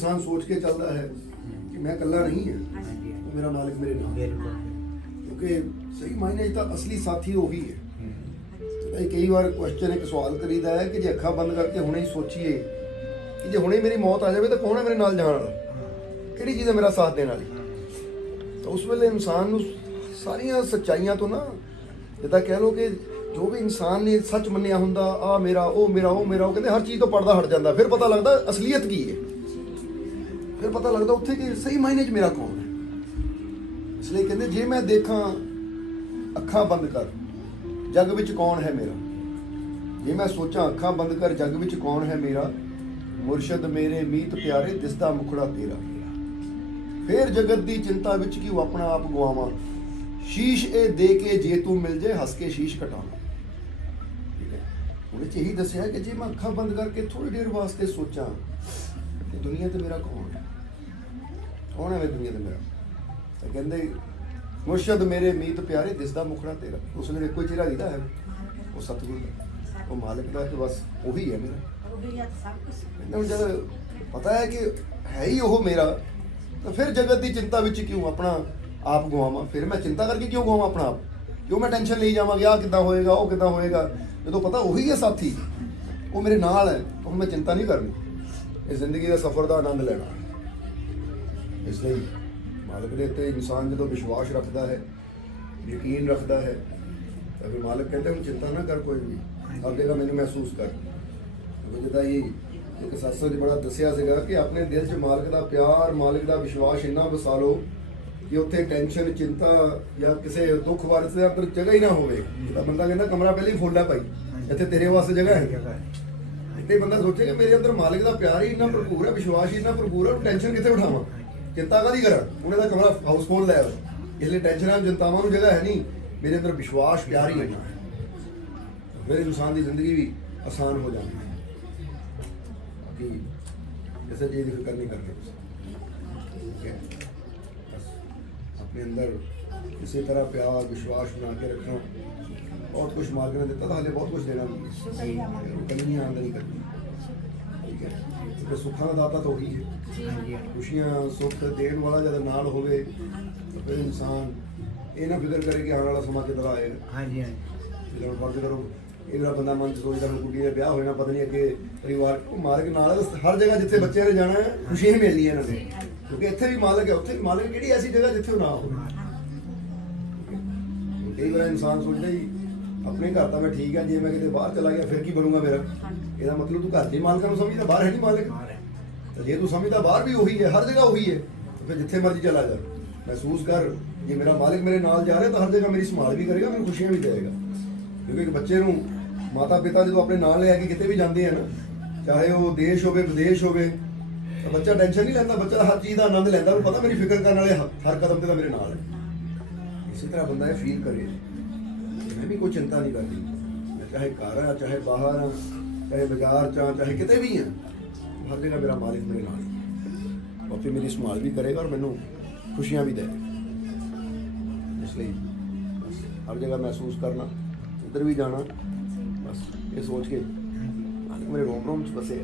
इंसान सोच के चलता है कि मैं कल्ला नहीं है, वो मेरा मालिक मेरे नाल, क्योंकि सही मायने तो असली साथी वही है। कई बार क्वेश्चन एक सवाल करीदा है कि जे अखा बंद करके हुणे ही सोचीए कि जे हुणे मेरी मौत आ जाए तो कौन है मेरे नाल जाने वाला, किहड़ी चीज़ है मेरा साथ देने वाली। तो उस वेले इंसान नूं सारियां सच्चाइयां तो ना, जिद्दां कह लो कि जो भी इंसान ने सच मन्निया हुंदा आ मेरा वो कहते हर चीज़ तो पढ़दा हट जाता, फिर पता लगता असलीयत की है, फिर पता लगता उत्थे कि सही मायने च मेरा कौन है। इसलिए कहते जे मैं देखा अखां बंद कर जग विच कौन है मेरा, जे मैं सोचा अखां बंद कर जग विच कौन है मेरा, मुरशद मेरे मीत प्यारे दिसदा मुखड़ा तेरा, फिर जगत दी चिंता विच क्यों अपना आप गवावां, शीश ए दे के जे तू मिल जाए हंस के शीश कटावां। ठीक है, उन्हें यही दसिया कि जे मैं अखां बंद करके थोड़ी देर वास्ते सोचा कि दुनिया ते मेरा कौन है, कौन है दुनिया ते मेरा, तो कहते मुरशद मेरे मीत प्यारे दिसदा मुखड़ा तेरा। उस वेले कोई चेहरा दिखदा है, वो सतगुर दा, वो मालिक दा, तो बस वही है मेरा। कहते जब पता है कि है ही वो मेरा, तो फिर जगत की चिंता विच क्यों अपना आप गवावां, फिर मैं चिंता करके क्यों गवावां अपना आप, क्यों मैं टेंशन ली जावां कि आ किद्दां होएगा वो किद्दां होएगा, जो पता वही है साथी, वो मेरे नाल है, तो मैं चिंता नहीं करनी, इस जिंदगी का सफर का आनंद लेना। इसलिए मालिक ने उत्ते इंसान जो विश्वास रखता है, यकीन रखता है, तो फिर मालिक कहते हैं चिंता ना कर, कोई भी हर जगह मैंने महसूस कर। जिदा ही एक सत्संग बड़ा दसिया सीगा कि अपने दिल च मालिक का प्यार, मालिक का विश्वास इन्ना वसा लो कि उत्थे टेंशन चिंता या किसी दुख वारस के अंदर जगह ही ना होवे। तो बंदा कहता कमरा पहले ही फुल है भाई, इत्थे तेरे वास्ते जगह है। इतने बंदा सोचे कि मेरे अंदर मालिक का प्यार ही इन्ना भरपूर है, विश्वास ही इन्ना भरपूर है, टेंशन कितने उठावां, चिंता कादी करा, उन्हें तो कमरा हाउस फुल लै, इसलिए टेंशन चिंतावां नूं जगह है नहीं, मेरे अंदर विश्वास प्यार ही इन्ना है, फिर इंसान की जिंदगी भी आसान हो जाती है। बाकी किसी चीज़ की फिक्र नहीं करनी, ठीक है, बस अपने अंदर इसी तरह प्यार विश्वास बना के रखना। बहुत कुछ मालिक ने दिता, तो हाले बहुत कुछ देना भी है, कमी नहीं आमदनी करनी, ठीक है, क्योंकि सुखा का दाता तो वही है, खुशियाँ सुख देने वाला जब नाल होवे तो फिर इंसान ये ना फिक्र करे कि आने वाला समा किधर आएगा। हाँ जी, हाँ फर्ज करो ये मेरा बंदा मन सोचता मैं कुड़ी का ब्याह होना, पता नहीं अगे परिवार को मालिक नाल हर जगह जिथे बच्चे ने जाना है खुशियां ही मिलनी है इन्होंने, क्योंकि इत्थे भी मालिक है, उत्थे भी मालिक है, किहड़ी ऐसी जगह जिथे ना हो। कई बार इंसान सोचता ही अपने घर तो मैं ठीक है, जे मैं किते बाहर चला गया फिर की बनूंगा मेरा, ਇਹਦਾ मतलब तू घर के मालिक ਨੂੰ समझदा बाहर है नहीं मालिक, तो जे तू समझदा बाहर भी वही है, हर जगह वही है, तो फिर जिथे मर्जी चला जा, महसूस कर ये मेरा मालिक मेरे नाल जा रहा है, तो हर जगह मेरी संभाल भी करेगा, मेरी खुशियां भी देगा। क्योंकि एक बच्चे ਨੂੰ माता पिता जो अपने नाल लैके किते भी जाते हैं ना, चाहे वो देश हो विदेश हो, तो बच्चा टेंशन नहीं लेंदा, बच्चा हर चीज़ का आनंद लेंदा, वो पता मेरी फिक्र करने वाले हर कदम से मेरे नाल है। इसी तरह बंदा ये फील करे मैं भी कोई चिंता नहीं करती, मैं चाहे घर हाँ, चाहे बाहर हाँ, चाहे बाजार चाहे किते भी हैं, हर जगह मेरा मालिक मेरे नाल है, और फिर मेरी संभाल भी करेगा और मैनू खुशियाँ भी देगा। इसलिए हर जगह महसूस करना, उधर भी जाना, बस ये सोच के मालिक मेरे रोम रोम च बसे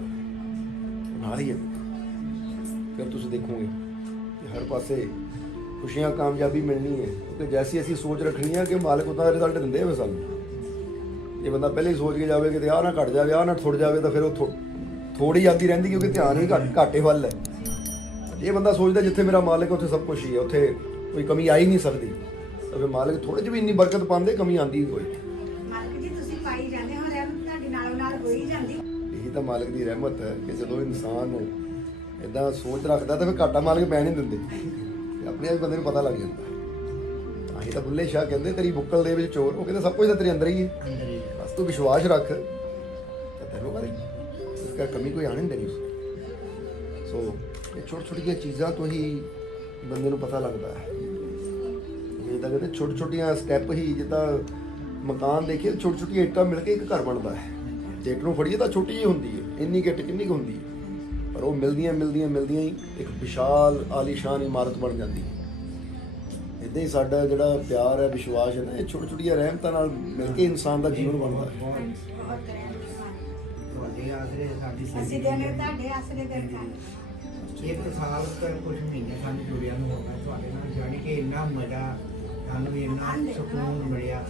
नाल ही है, फिर तुम देखोगे कि हर पासे खुशियाँ कामयाबी मिलनी है, क्योंकि जैसी ऐसी सोच रखनी है कि मालिक उतना रिजल्ट देंगे वे सानू। ये बंदा पहले ही सोच के जाए कि आ ना घट जाए, आ ना थुड़ जाए, तो फिर वो थोड़ी आती रहती, क्योंकि ध्यान ही घाटे वाल है। ये बंदा सोचता जिथे मेरा मालिक उत्थे सब कुछ ही है, उत्थे कोई कमी आ ही नहीं सकती, तो फिर मालिक थोड़े च भी इन्नी बरकत पाते, कमी आती ही कोई। यही तो मालिक की रहमत है कि जो इंसान इदा सोच रखता तो फिर घाटा मालिक पै नहीं देंगे, अपने आप बंदे पता लग जाता। अं तो बुल्ले शाह कहते तेरी बुक्कल दे विच चोर, वो कहते सब कुछ तो तेरे अंदर ही है, बस तू विश्वास रख तो तेनों बारे इसका कमी कोई आने नहीं देनी। सो ये छोटी छोटी चीज़ां तो ही बंदे को पता लगता है, जिदा कहते छोटी छोटिया स्टैप ही, जिदा मकान देखिए छोटी छोटी इट्टां मिलकर एक घर बनता है, इट नूं फड़िए तो छोटी जी होंदी है, इन्नी कि इट किन्नी क होंदी है, पर वो मिलदियां मिलदियां मिलदियां ही एक विशाल आलीशान इमारत बन जाती है। इदां ही साडा जिहड़ा प्यार है विश्वास है ना, ये छोटी छोटी रहमतां नाल मिल के इंसान का जीवन बनता है। 1 ਸਾਲ ਤੋਂ ਕੁਝ ਮਹੀਨੇ ਸਾਨੂੰ ਜੁੜਿਆ ਨੂੰ ਹੋ ਗਿਆ ਤੁਹਾਡੇ ਨਾਲ, ਜਾਣੀ ਕਿ ਇੰਨਾ ਮਜ਼ਾ ਸਾਨੂੰ, ਇੰਨਾ ਸਕੂਨ ਮਿਲਿਆ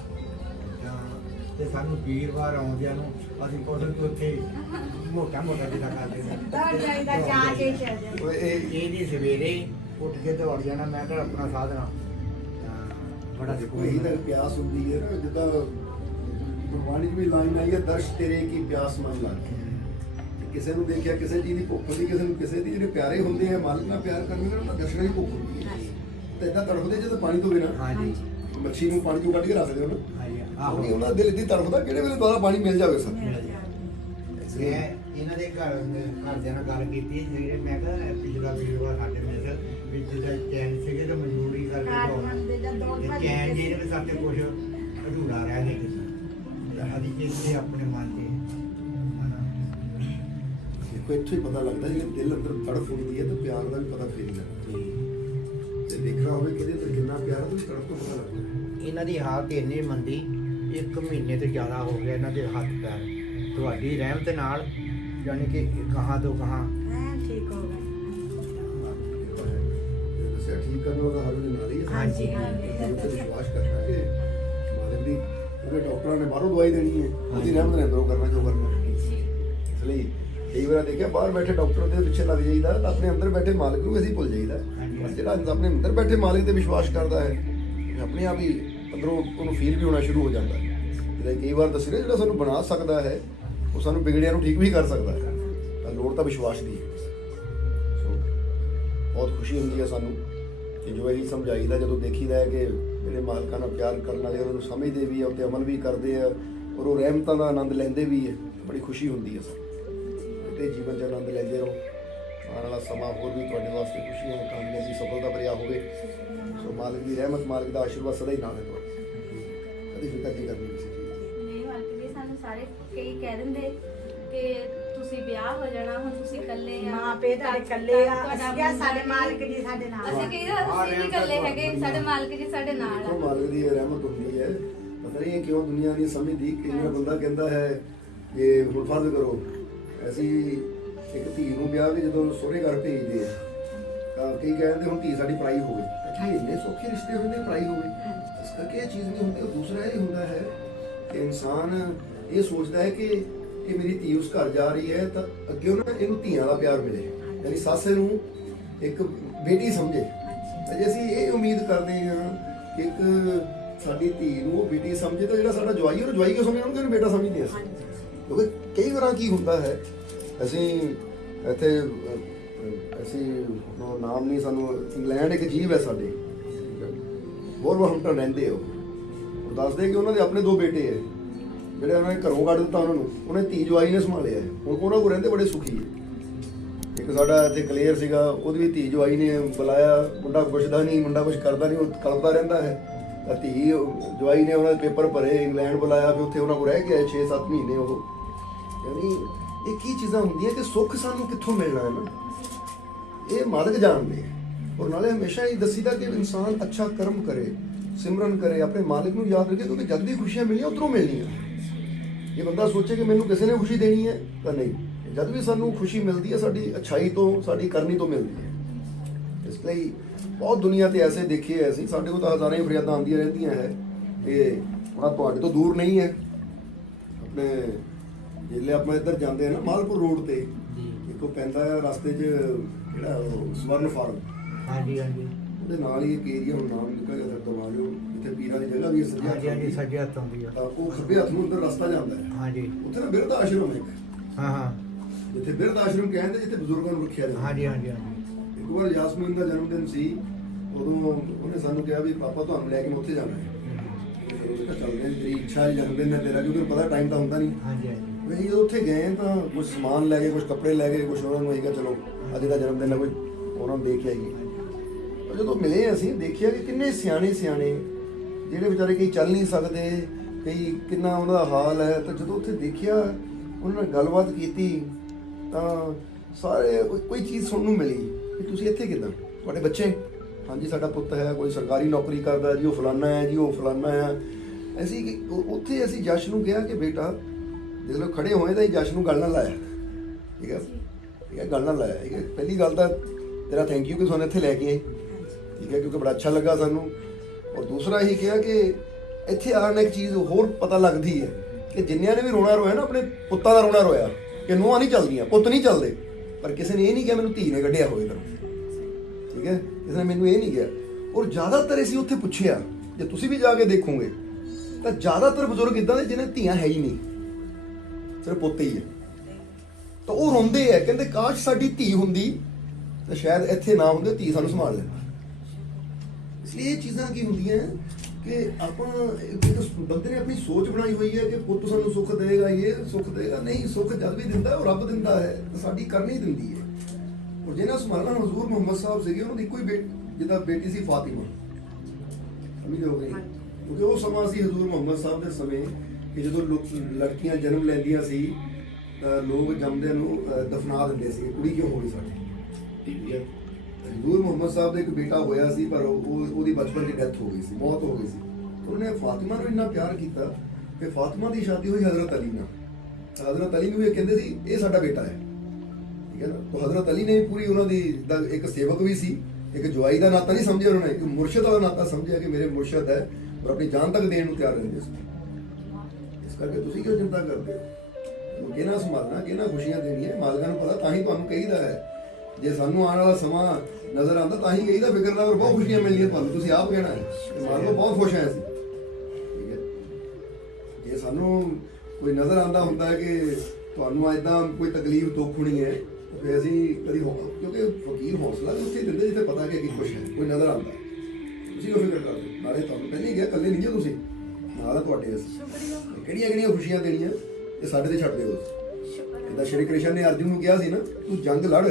ਤੇ ਸਾਨੂੰ ਵੀਰਵਾਰ ਆਉਂਦਿਆਂ ਨੂੰ ਅਸੀਂ ਕੋਸ਼ਿਸ਼ ਤੋਂ ਉੱਥੇ ਮੋਟਾ ਜਿਹਾ ਕਰਦੇ ਇਹਦੀ ਸਵੇਰੇ ਉੱਠ ਕੇ ਦੌੜ ਜਾਣਾ, ਮੈਂ ਤਾਂ ਆਪਣਾ ਸਾਧਨਾ ਬੜਾ ਇਹੀ ਤਾਂ ਪਿਆਸ ਹੁੰਦੀ ਹੈ ਨਾ, ਜਿੱਦਾਂ ਗੁਰਬਾਣੀ 'ਚ ਵੀ ਲਾਈਨ ਆਈ ਹੈ, ਦਰਸ਼ ਤੇਰੇ ਕੀ ਪਿਆਸ ਮਨ ਲੱਗੇ। ਕਿਸੇ ਨੂੰ ਦੇਖਿਆ ਕਿਸੇ ਚੀਜ਼ ਦੀ ਭੁੱਖ ਹੁੰਦੀ, ਕਿਸੇ ਨੂੰ ਕਿਸੇ ਦੀ। ਜਿਹੜੇ ਪਿਆਰੇ ਹੁੰਦੇ ਆ, ਮਾਲਕ ਨਾਲ ਪਿਆਰ ਕਰਨਗੇ ਉਹਨਾਂ ਦਾ ਦਰਸ਼ਨਾਂ ਦੀ ਭੁੱਖ ਹੁੰਦੀ ਹੈ। ਤਾਂ ਇਦਾਂ ਤੜਫਦੇ ਜਦੋਂ ਪਾਣੀ ਤੋਂ ਬਿਨਾਂ, ਮੱਛੀ ਨੂੰ ਪਾਣੀ ਚੋਂ ਕੱਢ ਕੇ ਰੱਖਦੇ ਹੋ ਨਾ, ਉਹਨਾਂ ਦਿਲ ਦੀ ਤੜਫਦਾ ਕਿਹੜੇ ਵੇਲੇ ਦੁਆਰਾ ਪਾਣੀ ਮਿਲ ਜਾਵੇ ਸਰ। ਇਹਨਾਂ ਦੇ ਘਰਦਿਆਂ ਨਾਲ ਗੱਲ ਕੀਤੀ, ਜਿਹੜੇ ਮੈਂ ਕਿਹਾ ਪਿਛਲਾ ਵੀਰਵਾਰ ਸਾਡੇ ਮਿਲ ਵਿੱਚ ਚੈਨ ਸੀਗੇ ਤਾਂ ਮਜ਼ਦੂਰੀ ਕਰਕੇ ਚੈਨ ਜੀ ਨੇ ਸਾਡੇ ਕੁਛ ਅਧੂਰਾ ਰਹਿ ਗਿਆ ਕਿਸੇ ਅਸੀਂ ਕਿਸੇ ਆਪਣੇ ਮਨ ਦੇ ਦੇਖੋ ਇੱਥੋਂ ਹੀ ਪਤਾ ਲੱਗਦਾ ਜੇ ਦਿਲ ਅੰਦਰ ਤੜਫ ਹੁੰਦੀ ਹੈ ਤਾਂ ਪਿਆਰ ਦਾ ਵੀ ਪਤਾ ਫੇਰ ਜਾਂਦਾ। ਤੇ ਦੇਖਣਾ ਹੋਵੇ ਕਿਹਦੇ ਅੰਦਰ ਕਿੰਨਾ ਪਿਆਰ ਹੈ ਤਾਂ ਤੜਫ ਤੋਂ ਪਤਾ ਲੱਗਦਾ। ਇਹਨਾਂ ਦੀ ਹਾਲਤ ਇੰਨੀ ਮੰਦੀ, 1 ਮਹੀਨੇ ਤੋਂ ਜ਼ਿਆਦਾ ਹੋ ਗਿਆ ਇਹਨਾਂ ਦੇ ਹੱਥ ਪੈਰ ਤੁਹਾਡੀ ਰਹਿਮਤ ਨਾਲ, ਯਾਨੀ ਕਿ ਕਹਾਂ ਤੋਂ ਕਹਾਂ ਠੀਕ ਹੋ ਗਏ। ਦੱਸਿਆ ਠੀਕ ਕਰਨ ਵਾਲਾ ਹਰ ਦੇ ਨਾਲ ਹੀ ਹੈ। ਹਾਂਜੀ ਤੇ ਵਿਸ਼ਵਾਸ ਕਰਨਾ ਕਿ ਮਾਲਕ ਦੀ, ਉਹਦੇ ਡਾਕਟਰਾਂ ਨੇ ਬਾਹਰੋਂ ਦਵਾਈ ਦੇਣੀ ਹੈ, ਉਹਦੀ ਰਹਿਮਤ ਨੇ ਅੰਦਰੋਂ ਕਰਨਾ ਜੋ ਕਰਨਾ। ਇਸ ਲਈ ਕਈ ਵਾਰ ਦੇਖਿਆ ਬਾਹਰ ਬੈਠੇ ਡਾਕਟਰ ਦੇ ਪਿੱਛੇ ਲੱਗ ਜਾਈਦਾ ਤਾਂ ਆਪਣੇ ਅੰਦਰ ਬੈਠੇ ਮਾਲਕ ਨੂੰ ਅਸੀਂ ਭੁੱਲ ਜਾਈਦਾ। ਜਿਹੜਾ ਆਪਣੇ ਅੰਦਰ ਬੈਠੇ ਮਾਲਕ ਤੇ ਵਿਸ਼ਵਾਸ ਕਰਦਾ ਹੈ, ਆਪਣੇ ਆਪ ਹੀ ਅੰਦਰੋਂ ਉਹਨੂੰ ਫੀਲ ਵੀ ਹੋਣਾ ਸ਼ੁਰੂ ਹੋ ਜਾਂਦਾ ਹੈ। ਜਿਹੜਾ ਕਈ ਵਾਰ ਦੱਸ ਰਿਹਾ, ਜਿਹੜਾ ਸਾਨੂੰ ਬਣਾ ਸਕਦਾ ਹੈ ਉਹ ਸਾਨੂੰ ਵਿਗੜਿਆਂ ਨੂੰ ਠੀਕ ਵੀ ਕਰ ਸਕਦਾ ਹੈ। ਤਾਂ ਲੋੜ ਤਾਂ ਵਿਸ਼ਵਾਸ ਦੀ ਹੈ। ਸੋ ਬਹੁਤ ਖੁਸ਼ੀ ਹੁੰਦੀ ਹੈ ਸਾਨੂੰ ਕਿ ਜੋ ਇਹੀ ਸਮਝਾਈਦਾ, ਜਦੋਂ ਦੇਖੀਦਾ ਹੈ ਕਿ ਜਿਹੜੇ ਮਾਲਕਾਂ ਨਾਲ ਪਿਆਰ ਕਰਨ ਵਾਲੇ ਉਹਨਾਂ ਨੂੰ ਸਮਝਦੇ ਵੀ ਆ, ਉੱਤੇ ਅਮਲ ਵੀ ਕਰਦੇ ਆ, ਔਰ ਉਹ ਰਹਿਮਤਾਂ ਦਾ ਆਨੰਦ ਲੈਂਦੇ ਵੀ ਹੈ। ਬੜੀ ਖੁਸ਼ੀ ਹੁੰਦੀ ਹੈ ਸਾਨੂੰ। ਤੇ ਜੀਵਨ 'ਚ ਆਨੰਦ ਲੈਂਦੇ ਰਹੋ। ਆਉਣ ਵਾਲਾ ਸਮਾਂ ਹੋਰ ਵੀ ਤੁਹਾਡੇ ਵਾਸਤੇ ਖੁਸ਼ੀਆਂ, ਕਾਮਯਾਬੀ, ਸਫਲਤਾ ਭਰਿਆ ਹੋਵੇ। ਸੋ ਮਾਲਕ ਦੀ ਰਹਿਮਤ, ਮਾਲਕ ਦਾ ਆਸ਼ੀਰਵਾਦ ਸਦਾ ਹੀ ਨਾਲ ਹੈ ਤੁਹਾਡੇ। ਕਦੀ ਫਿਕਰ ਨਹੀਂ ਕਰਨੀ ਕਿਸੇ ਚੀਜ਼ ਦੀ। ਨਹੀਂ ਮਾਲਕ ਜੀ, ਸਾਨੂੰ ਸਾਰੇ ਕਈ ਕਹਿ ਦਿੰਦੇ ਕਿ ਤੁਸੀਂ ਵਿਆਹ ਹੋ ਜਾਣਾ, ਹੁਣ ਤੁਸੀਂ ਇਕੱਲੇ ਆ, ਮਾਂ ਪਿਓ ਤੁਹਾਡੇ ਇਕੱਲੇ ਆ, ਅਸੀਂ ਆ, ਸਾਡੇ ਮਾਲਕ ਜੀ ਸਾਡੇ ਨਾਲ ਅਸੀਂ ਕਹੀਦਾ ਤੁਸੀਂ ਨਹੀਂ ਇਕੱਲੇ ਹੈਗੇ, ਸਾਡੇ ਮਾਲਕ ਜੀ ਸਾਡੇ ਨਾਲ ਦੇਖੋ ਆ। ਮਾਲਕ ਦੀ ਰਹਿਮਤ ਹੁੰਦੀ ਹੈ। ਪਤਾ ਨਹੀਂ ਕਿਉਂ ਦੁਨੀਆ ਨਹੀਂ ਸਮਝਦੀ। ਕਈ ਵਾਰ ਬੰਦਾ ਕਹਿੰਦਾ ਹੈ ਕਿ ਹੁਣ ਫਰਜ਼ ਕਰੋ ਅਸੀਂ ਇੱਕ ਧੀ ਨੂੰ ਵਿਆਹ ਕੇ ਜਦੋਂ ਸਹੁਰੇ ਘਰ ਭੇਜਦੇ ਆ ਤਾਂ ਕਈ ਕਹਿੰਦੇ ਹੁਣ ਧੀ ਸਾਡੀ ਪਰਾਈ ਹੋਵੇ। ਕਿ ਇੰਨੇ ਸੌਖੇ ਰਿਸ਼ਤੇ ਹੁੰਦੇ ਪਰਾਈ ਹੋਵੇ, ਇਸ ਕਰਕੇ ਇਹ ਚੀਜ਼ ਨਹੀਂ ਹੁੰਦੀ। ਉਹ ਦੂਸਰਾ ਇਹ ਹੁੰਦਾ ਹੈ ਕਿ ਇਨਸਾਨ ਇਹ ਸੋਚਦਾ ਹੈ ਕਿ ਮੇਰੀ ਧੀ ਉਸ ਘਰ ਜਾ ਰਹੀ ਹੈ ਤਾਂ ਅੱਗੇ ਉਹਨਾਂ ਇਹਨੂੰ ਧੀਆਂ ਦਾ ਪਿਆਰ ਮਿਲੇ, ਯਾਨੀ ਸੱਸ ਨੂੰ ਇੱਕ ਬੇਟੀ ਸਮਝੇ। ਜੇ ਅਸੀਂ ਇਹ ਉਮੀਦ ਕਰਦੇ ਹਾਂ ਕਿ ਇੱਕ ਸਾਡੀ ਧੀ ਨੂੰ ਉਹ ਬੇਟੀ ਸਮਝੇ ਤਾਂ ਜਿਹੜਾ ਸਾਡਾ ਜਵਾਈ ਉਹਨੂੰ ਜਵਾਈ ਕਿਉਂ ਸਮਝੇ, ਉਹਨੂੰ ਬੇਟਾ ਸਮਝਦੇ ਅਸੀਂ। ਕਿਉਂਕਿ ਕਈ ਵਾਰ ਕੀ ਹੁੰਦਾ ਹੈ, ਅਸੀਂ ਇੱਥੇ ਨਾਮ ਨਹੀਂ ਸਾਨੂੰ, ਇੰਗਲੈਂਡ ਇੱਕ ਜੀਵ ਹੈ ਸਾਡੇ, ਵੋਲਵਰਹੈਂਪਟਨ ਰਹਿੰਦੇ ਉਹ ਦੱਸਦੇ ਕਿ ਉਹਨਾਂ ਦੇ ਆਪਣੇ 2 ਬੇਟੇ ਹੈ ਜਿਹੜੇ ਉਹਨਾਂ ਨੇ ਘਰੋਂ ਕੱਢ ਦਿੱਤਾ ਉਹਨਾਂ ਨੂੰ, ਉਹਨੇ ਧੀ ਜਵਾਈ ਨੇ ਸੰਭਾਲਿਆ। ਹੁਣ ਉਹਨਾਂ ਕੋਲ ਰਹਿੰਦੇ ਬੜੇ ਸੁਖੀ ਹੈ। ਇੱਕ ਸਾਡਾ ਇੱਥੇ ਕਲੀਅਰ ਸੀਗਾ, ਉਹਦੀ ਵੀ ਧੀ ਜਵਾਈ ਨੇ ਬੁਲਾਇਆ, ਮੁੰਡਾ ਪੁੱਛਦਾ ਨਹੀਂ, ਮੁੰਡਾ ਕੁਝ ਕਰਦਾ ਨਹੀਂ, ਉਹ ਕਲਪਦਾ ਰਹਿੰਦਾ ਹੈ। ਤਾਂ ਧੀ ਜਵਾਈ ਨੇ ਉਹਨਾਂ ਦੇ ਪੇਪਰ ਭਰੇ, ਇੰਗਲੈਂਡ ਬੁਲਾਇਆ, ਵੀ ਉੱਥੇ ਉਹਨਾਂ ਕੋਲ ਰਹਿ ਗਿਆ 6-7 ਮਹੀਨੇ ਉਹ। ਯਾਨੀ ਇਹ ਕੀ ਚੀਜ਼ਾਂ ਹੁੰਦੀਆਂ ਕਿ ਸੁੱਖ ਸਾਨੂੰ ਕਿੱਥੋਂ ਮਿਲਣਾ ਹੈ ਨਾ, ਇਹ ਮਾਲਕ ਜਾਣਦੇ। ਔਰ ਨਾਲੇ ਹਮੇਸ਼ਾ ਹੀ ਦੱਸੀਦਾ ਕਿ ਇਨਸਾਨ ਅੱਛਾ ਕਰਮ ਕਰੇ, ਸਿਮਰਨ ਕਰੇ, ਆਪਣੇ ਮਾਲਕ ਨੂੰ ਯਾਦ ਰੱਖੇ, ਕਿਉਂਕਿ ਜਦ ਵੀ ਖੁਸ਼ੀਆਂ ਮਿਲੀਆਂ ਉੱਧਰੋਂ ਮਿਲਣੀਆਂ। ਇਹ ਬੰਦਾ ਸੋਚੇ ਕਿ ਮੈਨੂੰ ਕਿਸੇ ਨੇ ਖੁਸ਼ੀ ਦੇਣੀ ਹੈ ਤਾਂ ਨਹੀਂ, ਜਦ ਵੀ ਸਾਨੂੰ ਖੁਸ਼ੀ ਮਿਲਦੀ ਹੈ ਸਾਡੀ ਅੱਛਾਈ ਤੋਂ, ਸਾਡੀ ਕਰਨੀ ਤੋਂ ਮਿਲਦੀ ਹੈ। ਇਸ ਲਈ ਬਹੁਤ ਦੁਨੀਆ ਤੇ ਐਸੇ ਦੇਖੇ ਅਸੀਂ, ਸਾਡੇ ਕੋਲ ਤਾਂ ਹਜ਼ਾਰਾਂ ਹੀ ਫਰਿਆਦਾਂ ਆਉਂਦੀਆਂ ਰਹਿੰਦੀਆਂ ਹੈ ਕਿ ਉਹਨਾਂ ਤੁਹਾਡੇ ਤੋਂ ਦੂਰ ਨਹੀਂ ਹੈ। ਆਪਣੇ ਜਿਹੜੇ ਆਪਾਂ ਇੱਧਰ ਜਾਂਦੇ ਆ ਨਾ ਮਾਲਪੁਰ ਰੋਡ ਤੇ ਇੱਕੋ ਪੈਂਦਾ ਹੈ ਰਸਤੇ 'ਚ, ਜਿਹੜਾ ਸਵਰਨ ਫਾਰਮ, ਹਾਂਜੀ ਉਹਦੇ ਨਾਲ ਹੀ ਇੱਕ ਏਰੀਆ, ਹੁਣ ਨਾਮ ਨਿਕਲ ਗਿਆ ਦਰਵਾ ਲਿਓ, ਜਿੱਥੇ ਪੀਰਾਂ ਦੀ ਜਗ੍ਹਾ ਵੀ ਹੈ ਹਾਂਜੀ ਸੱਜੇ ਹੱਥ ਆਉਂਦੀ ਆ। ਉਹ ਖੱਬੇ ਹੱਥ ਨੂੰ ਅੰਦਰ ਰਸਤਾ ਜਾਂਦਾ ਹੈ। ਹਾਂਜੀ ਉੱਥੇ ਨਾ ਬਿਰਧ ਆਸ਼ਰਮ ਹੈ ਇੱਕ, ਹਾਂ ਜਿੱਥੇ ਬਿਰਧ ਆਸ਼ਰਮ ਕਹਿੰਦੇ ਜਿੱਥੇ ਬਜ਼ੁਰਗਾਂ ਨੂੰ ਰੱਖਿਆ ਜਾਂਦਾ। ਹਾਂਜੀ ਇੱਕ ਵਾਰ ਯਾਸਮੀਨ ਦਾ ਜਨਮ ਦਿਨ ਸੀ, ਉਦੋਂ ਉਹਨੇ ਸਾਨੂੰ ਕਿਹਾ ਵੀ ਪਾਪਾ ਤੁਹਾਨੂੰ ਲੈ ਕੇ ਮੈਂ ਉੱਥੇ ਜਾਣਾ ਹੈ। ਚੱਲਦੇ ਤੇਰੀ ਇੱਛਾ ਹੈ, ਜਨਮ ਦਿਨ ਹੈ ਤੇਰਾ, ਕਿਉਂਕਿ ਪਤਾ ਟਾਈਮ ਤਾਂ ਹੁੰਦਾ ਨਹੀਂ। ਹਾਂਜੀ ਅਸੀਂ ਜਦੋਂ ਉੱਥੇ ਗਏ ਤਾਂ ਕੁਝ ਸਮਾਨ ਲੈ ਗਏ, ਕੁਝ ਕੱਪੜੇ ਲੈ ਗਏ, ਕੁਝ ਉਹਨਾਂ ਨੂੰ ਅਸੀਂ ਕਿਹਾ ਚਲੋ ਅੱਜ ਦਾ ਜਨਮ ਦਿਨ ਹੈ, ਕੋਈ ਉਹਨਾਂ ਨੂੰ ਦੇਖ ਆਈਏ। ਪਰ ਜਦੋਂ ਮਿਲੇ ਅਸੀਂ ਦੇਖਿਆ ਕਿ ਕਿੰਨੇ ਸਿਆਣੇ ਜਿਹੜੇ ਵਿਚਾਰੇ ਕਈ ਚੱਲ ਨਹੀਂ ਸਕਦੇ, ਕਈ ਕਿੰਨਾ ਉਹਨਾਂ ਦਾ ਹਾਲ ਹੈ। ਤਾਂ ਜਦੋਂ ਉੱਥੇ ਦੇਖਿਆ, ਉਹਨਾਂ ਨਾਲ ਗੱਲਬਾਤ ਕੀਤੀ ਤਾਂ ਸਾਰੇ ਕੋਈ ਚੀਜ਼ ਸੁਣਨ ਨੂੰ ਮਿਲੀ ਕਿ ਤੁਸੀਂ ਇੱਥੇ ਕਿੱਦਾਂ, ਤੁਹਾਡੇ ਬੱਚੇ, ਹਾਂਜੀ ਸਾਡਾ ਪੁੱਤ ਹੈ, ਕੋਈ ਸਰਕਾਰੀ ਨੌਕਰੀ ਕਰਦਾ ਜੀ, ਉਹ ਫਲਾਨਾ ਹੈ ਜੀ, ਉਹ ਫਲਾਨਾ ਹੈ। ਅਸੀਂ ਉੱਥੇ ਅਸੀਂ ਜਸ਼ਨ ਨੂੰ ਕਿਹਾ ਕਿ ਬੇਟਾ ਦੇਖ ਲਓ ਖੜੇ ਹੋਏ ਤਾਂ ਜਸ਼ਨ ਨੂੰ ਗੱਲ ਨਾਲ ਲਾਇਆ, ਠੀਕ ਹੈ ਗੱਲ ਨਾਲ ਲਾਇਆ। ਪਹਿਲੀ ਗੱਲ ਤਾਂ ਤੇਰਾ ਥੈਂਕ ਯੂ ਕਿ ਤੁਹਾਨੂੰ ਇੱਥੇ ਲੈ ਕੇ ਆਏ, ਠੀਕ ਹੈ, ਕਿਉਂਕਿ ਬੜਾ ਅੱਛਾ ਲੱਗਾ ਸਾਨੂੰ। ਔਰ ਦੂਸਰਾ ਇਹ ਕਿਹਾ ਕਿ ਇੱਥੇ ਆਉਣ ਨਾਲ ਇੱਕ ਚੀਜ਼ ਹੋਰ ਪਤਾ ਲੱਗਦੀ ਹੈ ਕਿ ਜਿੰਨਿਆਂ ਨੇ ਵੀ ਰੋਣਾ ਰੋਇਆ ਨਾ, ਆਪਣੇ ਪੁੱਤਾਂ ਦਾ ਰੋਣਾ ਰੋਇਆ ਕਿ ਨੂੰਹਾਂ ਨਹੀਂ ਚੱਲਦੀਆਂ, ਪੁੱਤ ਨਹੀਂ ਚੱਲਦੇ, ਪਰ ਕਿਸੇ ਨੇ ਇਹ ਨਹੀਂ ਕਿਹਾ ਮੈਨੂੰ ਧੀ ਨੇ ਕੱਢਿਆ ਹੋਵੇ ਘਰੋਂ, ਠੀਕ ਹੈ, ਕਿਸੇ ਨੇ ਮੈਨੂੰ ਇਹ ਨਹੀਂ ਕਿਹਾ। ਔਰ ਜ਼ਿਆਦਾਤਰ ਅਸੀਂ ਉੱਥੇ ਪੁੱਛਿਆ, ਜੇ ਤੁਸੀਂ ਵੀ ਜਾ ਕੇ ਦੇਖੋਗੇ ਤਾਂ ਜ਼ਿਆਦਾਤਰ ਬਜ਼ੁਰਗ ਇਦਾਂ ਦੇ ਜਿਹਨੇ ਧੀਆਂ ਹੈ ਹੀ ਨਹੀਂ, ਸਿਰਫ ਪੁੱਤ ਹੀ ਹੈ। ਤਾਂ ਉਹ ਰੋਂਦੇ ਆ, ਕਹਿੰਦੇ ਕਾਸ਼ ਸਾਡੀ ਧੀ ਹੁੰਦੀ ਤਾਂ ਸ਼ਾਇਦ ਇੱਥੇ ਨਾ ਹੁੰਦੇ, ਧੀ ਸਾਨੂੰ ਸੰਭਾਲ ਲੈਂਦਾ। ਇਸ ਲਈ ਇਹ ਚੀਜ਼ਾਂ ਕੀ ਹੁੰਦੀਆਂ ਕਿ ਆਪਾਂ ਬੰਦੇ ਨੇ ਆਪਣੀ ਸੋਚ ਬਣਾਈ ਹੋਈ ਹੈ ਕਿ ਪੁੱਤ ਸਾਨੂੰ ਸੁੱਖ ਦੇਗਾ, ਇਹ ਸੁੱਖ ਦੇਗਾ। ਨਹੀਂ, ਸੁੱਖ ਜਦ ਵੀ ਦਿੰਦਾ ਉਹ ਰੱਬ ਦਿੰਦਾ ਹੈ, ਸਾਡੀ ਕਰਨੀ ਦਿੰਦੀ ਹੈ। ਔਰ ਜਿਹਨਾਂ ਸੰਭਾਲਣਾ ਹਜ਼ੂਰ ਮੁਹੰਮਦ ਸਾਹਿਬ ਸੀਗੇ, ਉਹਨਾਂ ਦੀ ਇੱਕੋ ਹੀ ਜਿੱਦਾਂ ਬੇਟੀ ਸੀ ਫਾਤਿਮਾ, ਸਮਝ ਹੋ ਗਈ, ਕਿਉਂਕਿ ਉਹ ਸਮਾਂ ਸੀ ਹਜ਼ੂਰ ਮੁਹੰਮਦ ਸਾਹਿਬ ਦੇ ਸਮੇਂ ਕਿ ਜਦੋਂ ਲੜਕੀਆਂ ਜਨਮ ਲੈਂਦੀਆਂ ਸੀ ਤਾਂ ਲੋਕ ਜੰਮਦਿਆਂ ਨੂੰ ਦਫਨਾ ਦਿੰਦੇ ਸੀ, ਕੁੜੀ ਕਿਉਂ ਹੋ ਗਈ ਸਾਡੀ, ਠੀਕ ਹੈ। ਹਜ਼ੂਰ ਮੁਹੰਮਦ ਸਾਹਿਬ ਦਾ ਇੱਕ ਬੇਟਾ ਹੋਇਆ ਸੀ, ਪਰ ਉਹਦੀ ਬਚਪਨ 'ਚ ਡੈਥ ਹੋ ਗਈ ਸੀ, ਮੌਤ ਹੋ ਗਈ ਸੀ। ਉਹਨੇ ਫਾਤਿਮਾ ਨੂੰ ਇੰਨਾ ਪਿਆਰ ਕੀਤਾ ਕਿ ਫਾਤਿਮਾ ਦੀ ਸ਼ਾਦੀ ਹੋਈ ਹਜ਼ਰਤ ਅਲੀ ਨਾਲ। ਹਜ਼ਰਤ ਅਲੀ ਨੂੰ ਇਹ ਕਹਿੰਦੇ ਸੀ ਇਹ ਸਾਡਾ ਬੇਟਾ ਹੈ, ਠੀਕ ਹੈ ਨਾ। ਤਾਂ ਹਜ਼ਰਤ ਅਲੀ ਨੇ ਪੂਰੀ ਉਹਨਾਂ ਦੀ ਇੱਕ ਸੇਵਕ ਵੀ ਸੀ, ਇੱਕ ਜਵਾਈ ਦਾ ਨਾਤਾ ਨਹੀਂ ਸਮਝਿਆ ਉਹਨਾਂ ਨੇ, ਇੱਕ ਮੁਰਸ਼ਿਦ ਦਾ ਨਾਤਾ ਸਮਝਿਆ ਕਿ ਮੇਰੇ ਮੁਰਸ਼ਿਦ ਹੈ, ਔਰ ਆਪਣੀ ਜਾਨ ਤੱਕ ਦੇਣ ਨੂੰ ਤਿਆਰ ਰਹਿੰਦੇ ਸੀ। ਇਸ ਕਰਕੇ ਤੁਸੀਂ ਕਿਉਂ ਚਿੰਤਾ ਕਰਦੇ ਹੋ? ਕਿਹਨਾਂ ਸੰਭਾਲਣਾ, ਕਿਹਨਾਂ ਖੁਸ਼ੀਆਂ ਦੇਣੀਆਂ, ਮਾਲਕਾਂ ਨੂੰ ਪਤਾ। ਤਾਂ ਹੀ ਤੁਹਾਨੂੰ ਕਹੀਦਾ ਹੈ, ਜੇ ਸਾਨੂੰ ਆਉਣ ਵਾਲਾ ਸਮਾਂ ਨਜ਼ਰ ਆਉਂਦਾ ਤਾਂ ਹੀ ਕਹੀਦਾ ਫਿਕਰ ਨਾ ਕਰੋ, ਬਹੁਤ ਖੁਸ਼ੀਆਂ ਮਿਲਣੀਆਂ ਤੁਹਾਨੂੰ, ਤੁਸੀਂ ਆਪ ਕਹਿਣਾ ਹੈ ਮਾਲਕੋ ਬਹੁਤ ਖੁਸ਼ ਹਾਂ ਅਸੀਂ, ਠੀਕ ਹੈ। ਜੇ ਸਾਨੂੰ ਕੋਈ ਨਜ਼ਰ ਆਉਂਦਾ ਹੁੰਦਾ ਹੈ ਕਿ ਤੁਹਾਨੂੰ ਏਦਾਂ ਕੋਈ ਤਕਲੀਫ ਦੁੱਖ ਹੋਣੀ ਹੈ, ਫਿਰ ਅਸੀਂ ਕਦੀ ਕਿਉਂਕਿ ਫਕੀਰ ਹੌਸਲਾ ਵੀ ਉੱਥੇ ਦਿੰਦੇ ਜਿੱਥੇ ਪਤਾ ਕਿ ਖੁਸ਼ ਹੈ, ਕੋਈ ਨਜ਼ਰ ਆਉਂਦਾ, ਤੁਸੀਂ ਕਿਉਂ ਫਿਕਰ ਕਰਦੇ? ਨਾਲੇ ਤੁਹਾਨੂੰ ਪਹਿਲੇ ਹੀ ਗਿਆ, ਇਕੱਲੇ ਨਹੀਂ ਜੇ ਤੁਸੀਂ, ਨਾਲ ਤੁਹਾਡੇ ਅਸੀਂ ਕਿਹੜੀਆਂ ਕਿਹੜੀਆਂ ਖੁਸ਼ੀਆਂ ਦੇਣੀਆਂ ਇਹ ਸਾਡੇ ਤੇ ਛੱਡ ਦਿਓ। ਜਿੱਦਾਂ ਸ਼੍ਰੀ ਕ੍ਰਿਸ਼ਨ ਨੇ ਅਰਜੁਨ ਨੂੰ ਕਿਹਾ ਸੀ ਨਾ, ਤੂੰ ਜੰਗ ਲੜ,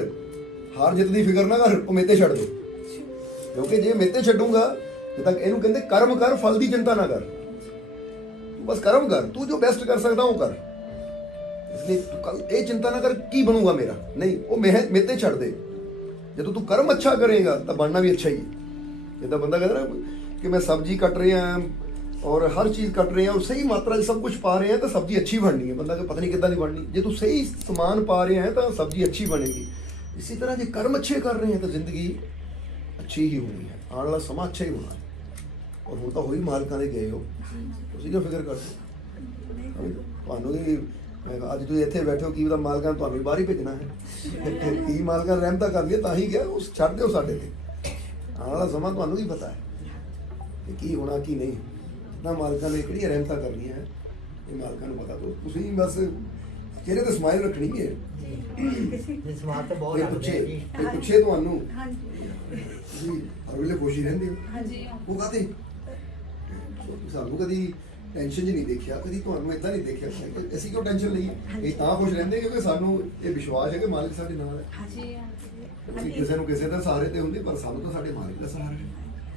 ਹਾਰ ਜਿੱਤ ਦੀ ਫਿਕਰ ਨਾ ਕਰ, ਉਹ ਮੇਤੇ ਛੱਡ ਦੇ, ਕਿਉਂਕਿ ਜੇ ਮੇਤੇ ਛੱਡੂਗਾ ਜਿੱਦਾਂ ਇਹਨੂੰ ਕਹਿੰਦੇ ਕਰਮ ਕਰ, ਫਲ ਦੀ ਚਿੰਤਾ ਨਾ ਕਰ, ਤੂੰ ਬਸ ਕਰਮ ਕਰ, ਤੂੰ ਜੋ ਬੈਸਟ ਕਰ ਸਕਦਾ ਉਹ ਕਰ। ਇਸ ਲਈ ਤੂੰ ਕੱਲ ਇਹ ਚਿੰਤਾ ਨਾ ਕਰ ਕੀ ਬਣੂਗਾ ਮੇਰਾ, ਨਹੀਂ, ਉਹ ਮੇਤੇ ਛੱਡ ਦੇ। ਜਦੋਂ ਤੂੰ ਕਰਮ ਅੱਛਾ ਕਰੇਗਾ ਤਾਂ ਬਣਨਾ ਵੀ ਅੱਛਾ ਹੀ ਹੈ। ਜਿੱਦਾਂ ਬੰਦਾ ਕਹਿੰਦਾ ਨਾ ਕਿ ਮੈਂ ਸਬਜ਼ੀ ਕੱਟ ਰਿਹਾ ਔਰ ਹਰ ਚੀਜ਼ ਕੱਟ ਰਹੇ ਹਾਂ ਔਰ ਸਹੀ ਮਾਤਰਾ 'ਚ ਸਭ ਕੁਝ ਪਾ ਰਹੇ ਹਾਂ ਤਾਂ ਸਬਜ਼ੀ ਅੱਛੀ ਬਣਨੀ ਹੈ, ਬੰਦਾ ਕਿ ਪਤਾ ਨਹੀਂ ਕਿੱਦਾਂ ਦੀ ਬਣਨੀ। ਜੇ ਤੂੰ ਸਹੀ ਸਮਾਨ ਪਾ ਰਹੇ ਹੈ ਤਾਂ ਸਬਜ਼ੀ ਅੱਛੀ ਬਣੇਗੀ। ਇਸੇ ਤਰ੍ਹਾਂ ਜੇ ਕਰਮ ਅੱਛੇ ਕਰ ਰਹੇ ਹੈ ਤਾਂ ਜ਼ਿੰਦਗੀ ਅੱਛੀ ਹੀ ਹੋਣੀ ਹੈ, ਆਉਣ ਵਾਲਾ ਸਮਾਂ ਅੱਛਾ ਹੀ ਹੋਣਾ ਹੈ। ਔਰ ਹੁਣ ਤਾਂ ਹੋਈ ਮਾਲਕਾਂ ਦੇ ਗਏ ਹੋ, ਤੁਸੀਂ ਕਿਉਂ ਫਿਕਰ ਕਰਦੇ? ਤੁਹਾਨੂੰ ਵੀ ਅੱਜ ਤੁਸੀਂ ਇੱਥੇ ਬੈਠੇ ਹੋ, ਕੀ ਪਤਾ ਮਾਲਕਾਂ ਨੇ ਤੁਹਾਨੂੰ ਵੀ ਬਾਹਰ ਹੀ ਭੇਜਣਾ ਹੈ, ਕੀ ਮਾਲਕਾਂ ਰਹਿਮਤਾਂ ਕਰ ਲਈਏ ਤਾਂ ਹੀ ਗਿਆ, ਉਸ ਛੱਡ ਦਿਓ ਸਾਡੇ ਤੇ। ਆਉਣ ਵਾਲਾ ਸਮਾਂ ਤੁਹਾਨੂੰ ਵੀ ਪਤਾ ਹੈ ਕਿ ਕੀ ਹੋਣਾ ਕੀ ਨਹੀਂ, ਨਾ ਮਾਲਕਾਂ ਨੇ ਕਿਹੜੀਆਂ ਰਹਿਮਤਾਂ ਕਰਨੀਆਂ ਹੈ ਇਹ ਮਾਲਕਾਂ ਨੂੰ ਪਤਾ। ਤੁਸੀਂ ਬਸ ਚਿਹਰੇ ਤੇ ਸਮਾਈਲ ਰੱਖਣੀ ਹੈ। ਇਹ ਸਮਾਰਟ ਤਾਂ ਬਹੁਤ ਇਹ ਪੁੱਛੇ ਤੁਹਾਨੂੰ, ਤੁਸੀਂ ਹਰ ਵੇਲੇ ਖੁਸ਼ੀ ਰਹਿੰਦੇ ਹੋ, ਉਹ ਕਾਹਤੇ? ਸਾਨੂੰ ਕਦੀ ਟੈਨਸ਼ਨ 'ਚ ਨਹੀਂ ਦੇਖਿਆ, ਕਦੀ ਤੁਹਾਨੂੰ ਏਦਾਂ ਨਹੀਂ ਦੇਖਿਆ। ਅਸੀਂ ਕਿਉਂ ਟੈਨਸ਼ਨ ਲਈਏ? ਇਹ ਤਾਂ ਖੁਸ਼ ਰਹਿੰਦੇ ਕਿਉਂਕਿ ਸਾਨੂੰ ਇਹ ਵਿਸ਼ਵਾਸ ਹੈ ਕਿ ਮਾਲਿਕ ਸਾਡੇ ਨਾਲ ਹੈ। ਅਸੀਂ ਕਿਸੇ ਨੂੰ ਕਿਸੇ ਦਾ ਸਹਾਰੇ ਤੇ ਹੁੰਦੇ, ਪਰ ਸਾਨੂੰ ਤਾਂ ਸਾਡੇ ਮਾਲਿਕ ਦਾ ਸਹਾਰਾ ਹੈ।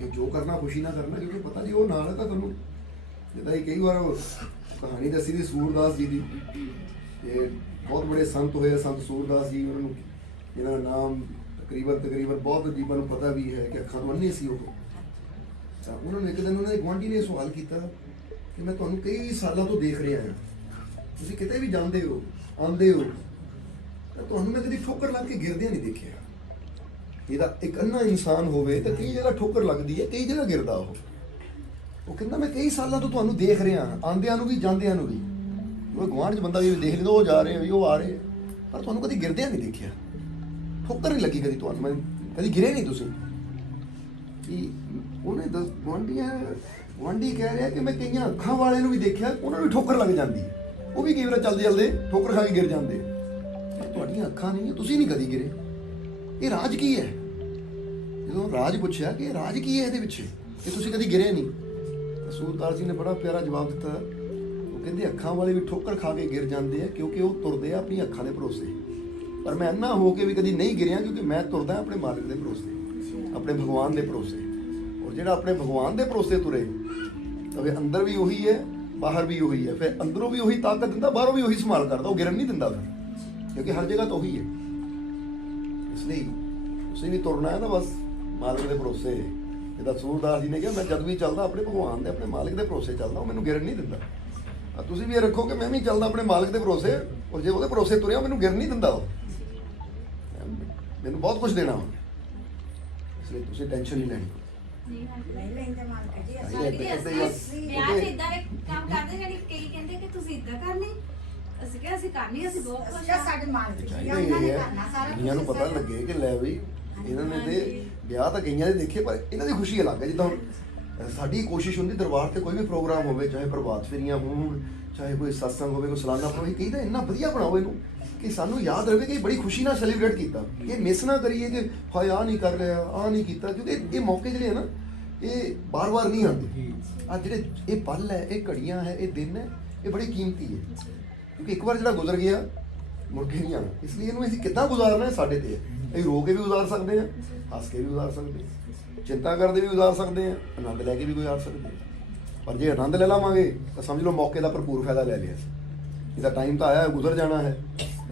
ਇਹ ਜੋ ਕਰਨਾ ਖੁਸ਼ੀ ਨਾ ਕਰਨਾ, ਕਿਉਂਕਿ ਪਤਾ ਜੀ ਉਹ ਨਾਲ ਹੈ। ਤਾਂ ਤੁਹਾਨੂੰ ਜਿੱਦਾਂ ਹੀ ਕਈ ਵਾਰ ਕਹਾਣੀ ਦੱਸੀ ਦੀ ਸੂਰਦਾਸ ਜੀ ਦੀ, ਇਹ ਬਹੁਤ ਬੜੇ ਸੰਤ ਹੋਏ ਸੰਤ ਸੂਰਦਾਸ ਜੀ, ਉਹਨਾਂ ਨੂੰ ਇਹਨਾਂ ਦਾ ਨਾਮ ਤਕਰੀਬਨ ਬਹੁਤ ਜੀਵਾਂ ਨੂੰ ਪਤਾ ਵੀ ਹੈ ਕਿ ਅੱਖਾਂ ਤੋਂ ਅੰਨੇ ਸੀ ਉਹ। ਤਾਂ ਉਹਨਾਂ ਨੂੰ ਇੱਕ ਦਿਨ ਉਹਨਾਂ ਦੇ ਗੁਆਂਢੀ ਨੇ ਸਵਾਲ ਕੀਤਾ ਕਿ ਮੈਂ ਤੁਹਾਨੂੰ ਕਈ ਸਾਲਾਂ ਤੋਂ ਦੇਖ ਰਿਹਾ ਹਾਂ, ਤੁਸੀਂ ਕਿਤੇ ਵੀ ਜਾਂਦੇ ਹੋ ਆਉਂਦੇ ਹੋ ਤਾਂ ਤੁਹਾਨੂੰ ਮੈਂ ਕਦੀ ਠੋਕਰ ਲੱਗ ਕੇ ਗਿਰਦਿਆਂ ਨਹੀਂ ਦੇਖਿਆ। ਇਹਦਾ ਇੱਕ ਅੰਨਾ ਇਨਸਾਨ ਹੋਵੇ ਤਾਂ ਕਈ ਜਗ੍ਹਾ ਠੋਕਰ ਲੱਗਦੀ ਹੈ, ਕਈ ਜਗ੍ਹਾ ਗਿਰਦਾ ਉਹ ਕਹਿੰਦਾ ਮੈਂ ਕਈ ਸਾਲਾਂ ਤੋਂ ਤੁਹਾਨੂੰ ਦੇਖ ਰਿਹਾ ਹਾਂ, ਆਉਂਦਿਆਂ ਨੂੰ ਵੀ ਜਾਂਦਿਆਂ ਨੂੰ ਵੀ। ਉਹ ਗੁਆਂਢ 'ਚ ਬੰਦਾ ਵੀ ਦੇਖ ਲੈਂਦਾ, ਉਹ ਜਾ ਰਹੇ ਵੀ ਉਹ ਆ ਰਹੇ, ਪਰ ਤੁਹਾਨੂੰ ਕਦੀ ਗਿਰਦਿਆਂ ਨਹੀਂ ਦੇਖਿਆ, ਠੋਕਰ ਨਹੀਂ ਲੱਗੀ ਕਦੀ ਤੁਹਾਨੂੰ, ਮੈਂ ਕਦੀ ਗਿਰੇ ਨਹੀਂ ਤੁਸੀਂ। ਕਿ ਉਹਨੇ ਗੁਆਂਢੀ ਕਹਿ ਰਿਹਾ ਕਿ ਮੈਂ ਕਈਆਂ ਅੱਖਾਂ ਵਾਲੇ ਨੂੰ ਵੀ ਦੇਖਿਆ, ਉਹਨਾਂ ਨੂੰ ਵੀ ਠੋਕਰ ਲੱਗ ਜਾਂਦੀ, ਉਹ ਵੀ ਕਈ ਵਾਰ ਚੱਲਦੇ ਠੋਕਰ ਖਾ ਕੇ ਗਿਰ ਜਾਂਦੇ। ਤੁਹਾਡੀਆਂ ਅੱਖਾਂ ਨਹੀਂ, ਤੁਸੀਂ ਨਹੀਂ ਕਦੀ ਗਿਰੇ। ਇਹ ਰਾਜ ਕੀ ਹੈ? ਜਦੋਂ ਰਾਜ ਪੁੱਛਿਆ ਕਿ ਇਹ ਰਾਜ ਕੀ ਹੈ ਇਹਦੇ ਵਿੱਚ ਕਿ ਤੁਸੀਂ ਕਦੀ ਗਿਰੇ ਨਹੀਂ, ਸੂਰਦਾਸ ਜੀ ਨੇ ਬੜਾ ਪਿਆਰਾ ਜਵਾਬ ਦਿੱਤਾ। ਉਹ ਕਹਿੰਦੇ ਅੱਖਾਂ ਵਾਲੇ ਵੀ ਠੋਕਰ ਖਾ ਕੇ ਗਿਰ ਜਾਂਦੇ ਆ ਕਿਉਂਕਿ ਉਹ ਤੁਰਦੇ ਆ ਆਪਣੀ ਅੱਖਾਂ ਦੇ ਭਰੋਸੇ, ਪਰ ਮੈਂ ਅੰਨਾ ਹੋ ਕੇ ਵੀ ਕਦੀ ਨਹੀਂ ਗਿਰਿਆ ਕਿਉਂਕਿ ਮੈਂ ਤੁਰਦਾ ਆਪਣੇ ਮਾਲਿਕ ਦੇ ਭਰੋਸੇ, ਆਪਣੇ ਭਗਵਾਨ ਦੇ ਭਰੋਸੇ। ਔਰ ਜਿਹੜਾ ਆਪਣੇ ਭਗਵਾਨ ਦੇ ਭਰੋਸੇ ਤੁਰੇ ਤਾਂ ਫਿਰ ਅੰਦਰ ਵੀ ਉਹੀ ਹੈ, ਬਾਹਰ ਵੀ ਉਹੀ ਹੈ, ਫਿਰ ਅੰਦਰੋਂ ਵੀ ਉਹੀ ਤਾਕਤ ਦਿੰਦਾ, ਬਾਹਰੋਂ ਵੀ ਉਹੀ ਸੰਭਾਲ ਕਰਦਾ, ਉਹ ਗਿਰਨ ਨਹੀਂ ਦਿੰਦਾ ਫਿਰ, ਕਿਉਂਕਿ ਹਰ ਜਗ੍ਹਾ ਤਾਂ ਉਹੀ ਹੈ। ਇਸ ਲਈ ਤੁਸੀਂ ਵੀ ਤੁਰਨਾ ਹੈ ਤਾਂ ਬਸ ਮਾਲਿਕ ਦੇ ਭਰੋਸੇ। ਜਿੱਦਾਂ ਸੂਰਦਾਸ ਜੀ ਨੇ ਕਿਹਾ ਮੈਂ ਜਦ ਵੀ ਚੱਲਦਾ ਆਪਣੇ ਭਗਵਾਨ ਦੇ ਆਪਣੇ ਮਾਲਿਕ ਦੇ ਭਰੋਸੇ ਚੱਲਦਾ, ਉਹ ਮੈਨੂੰ ਗਿਰਨ ਨਹੀਂ ਦਿੰਦਾ। ਤੁਸੀਂ ਵੀ ਇਹ ਰੱਖੋ ਕਿ ਮੈਂ ਵੀ ਚੱਲਦਾ ਆਪਣੇ ਮਾਲਿਕ ਦੇ ਭਰੋਸੇ, ਔਰ ਜੇ ਉਹਦੇ ਭਰੋਸੇ ਤੁਰਿਆ ਮੈਨੂੰ ਗਿਰਨ ਨਹੀਂ ਦਿੰਦਾ, ਉਹ ਮੈਨੂੰ ਬਹੁਤ ਕੁਝ ਦੇਣਾ ਵਾ, ਇਸ ਲਈ ਤੁਸੀਂ ਟੈਨਸ਼ਨ ਨਹੀਂ ਲੈਣੀ। ਨਹੀਂ ਹਾਂਜੀ ਨਹੀਂ ਲੈਂਦੇ ਮਾਲਕ ਜੀ ਨਹੀਂ, ਸਾਡੇ ਏਦਾਂ ਹੀ ਅਸੀਂ ਵਿਆਹ 'ਚ ਇਦਾਂ ਦੇ ਕੰਮ ਕਰਦੇ ਜਿਹੜੀ ਕਈ ਕਹਿੰਦੇ ਕਿ ਤੁਸੀਂ ਇਦਾਂ ਕਰਨੀ, ਅਸੀਂ ਕਿਹਾ ਅਸੀਂ ਕਰਨੀ, ਅਸੀਂ ਬਹੁਤ ਖੁਸ਼ ਹਾਂ। ਸਾਡੇ ਮਾਲਕ ਜੀ ਚਾਹੀਦਾ ਉਹਨਾਂ ਨੇ ਇਹ ਕਰਨਾ ਹੈ ਸਾਰਾ ਦੁਨੀਆ ਨੂੰ ਕੁਛ ਪਤਾ ਸਹੀ। ਲੱਗੇ ਕਿ ਲੈ ਬਈ ਇਹਨਾਂ ਨੇ ਤੇ ਵਿਆਹ ਤਾਂ ਕਈਆਂ ਦੇ ਦੇਖੇ, ਪਰ ਇਹਨਾਂ ਦੀ ਖੁਸ਼ੀ ਅਲੱਗ ਹੈ। ਜਿੱਦਾਂ ਹੁਣ ਸਾਡੀ ਕੋਸ਼ਿਸ਼ ਹੁੰਦੀ ਦਰਬਾਰ ਤੇ ਕੋਈ ਵੀ ਪ੍ਰੋਗਰਾਮ ਹੋਵੇ, ਚਾਹੇ ਪ੍ਰਭਾਤ ਫੇਰੀਆਂ ਹੋਣ, ਚਾਹੇ ਕੋਈ ਸਤਸੰਗ ਹੋਵੇ, ਕੋਈ ਸਾਲਾਨਾ ਹੋਵੇ, ਕਹੀਦਾ ਇੰਨਾ ਵਧੀਆ ਬਣਾਓ ਇਹਨੂੰ ਕਿ ਸਾਨੂੰ ਯਾਦ ਰਵੇ ਕਿ ਬੜੀ ਖੁਸ਼ੀ ਨਾਲ ਸੈਲੀਬ੍ਰੇਟ ਕੀਤਾ, ਇਹ ਮਿਸ ਨਾ ਕਰੀਏ ਕਿ ਹਾਏ ਆਹ ਨਹੀਂ ਕਰ ਰਿਹਾ, ਆਹ ਨਹੀਂ ਕੀਤਾ, ਕਿਉਂਕਿ ਇਹ ਮੌਕੇ ਜਿਹੜੇ ਹੈ ਨਾ ਇਹ ਬਾਰ-ਬਾਰ ਨਹੀਂ ਆਉਂਦੇ। ਆ ਜਿਹੜੇ ਇਹ ਪਲ ਹੈ, ਇਹ ਘੜੀਆਂ ਹੈ, ਇਹ ਦਿਨ ਹੈ, ਇਹ ਬੜੀ ਕੀਮਤੀ ਹੈ, ਕਿਉਂਕਿ ਇੱਕ ਵਾਰ ਜਿਹੜਾ ਗੁਜ਼ਰ ਗਿਆ ਮੁੜ ਕੇ ਨਹੀਂ ਆਉਣਾ। ਇਸ ਲਈ ਇਹਨੂੰ ਅਸੀਂ ਕਿੱਦਾਂ ਗੁਜ਼ਾਰਨਾ ਹੈ ਸਾਡੇ ਤੇ ਹੈ। ਅਸੀਂ ਰੋ ਕੇ ਵੀ ਗੁਜ਼ਾਰ ਸਕਦੇ ਹਾਂ, ਹੱਸ ਕੇ ਵੀ ਗੁਜ਼ਾਰ ਸਕਦੇ ਹਾਂ, ਚਿੰਤਾ ਕਰਦੇ ਵੀ ਗੁਜ਼ਾਰ ਸਕਦੇ ਹਾਂ, ਆਨੰਦ ਲੈ ਕੇ ਵੀ ਗੁਜ਼ਾਰ ਸਕਦੇ ਹਾਂ। ਪਰ ਜੇ ਆਨੰਦ ਲੈ ਲਵਾਂਗੇ ਤਾਂ ਸਮਝ ਲਓ ਮੌਕੇ ਦਾ ਭਰਪੂਰ ਫਾਇਦਾ ਲੈ ਲਿਆ ਸੀ। ਇਹਦਾ ਟਾਈਮ ਤਾਂ ਆਇਆ, ਗੁਜ਼ਰ ਜਾਣਾ ਹੈ।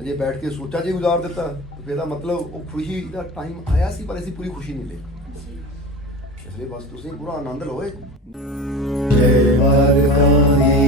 ਜੇ ਬੈਠ ਕੇ ਸੋਚਾਂ 'ਚ ਹੀ ਗੁਜ਼ਾਰ ਦਿੱਤਾ ਤਾਂ ਫਿਰ ਇਹਦਾ ਮਤਲਬ ਉਹ ਖੁਸ਼ੀ ਦਾ ਟਾਈਮ ਆਇਆ ਸੀ ਪਰ ਅਸੀਂ ਪੂਰੀ ਖੁਸ਼ੀ ਨਹੀਂ ਲਈ। ਇਸ ਲਈ ਬਸ ਤੁਸੀਂ ਪੂਰਾ ਆਨੰਦ ਲਓ। ਜੈ ਵਾਰਦਾਨੀ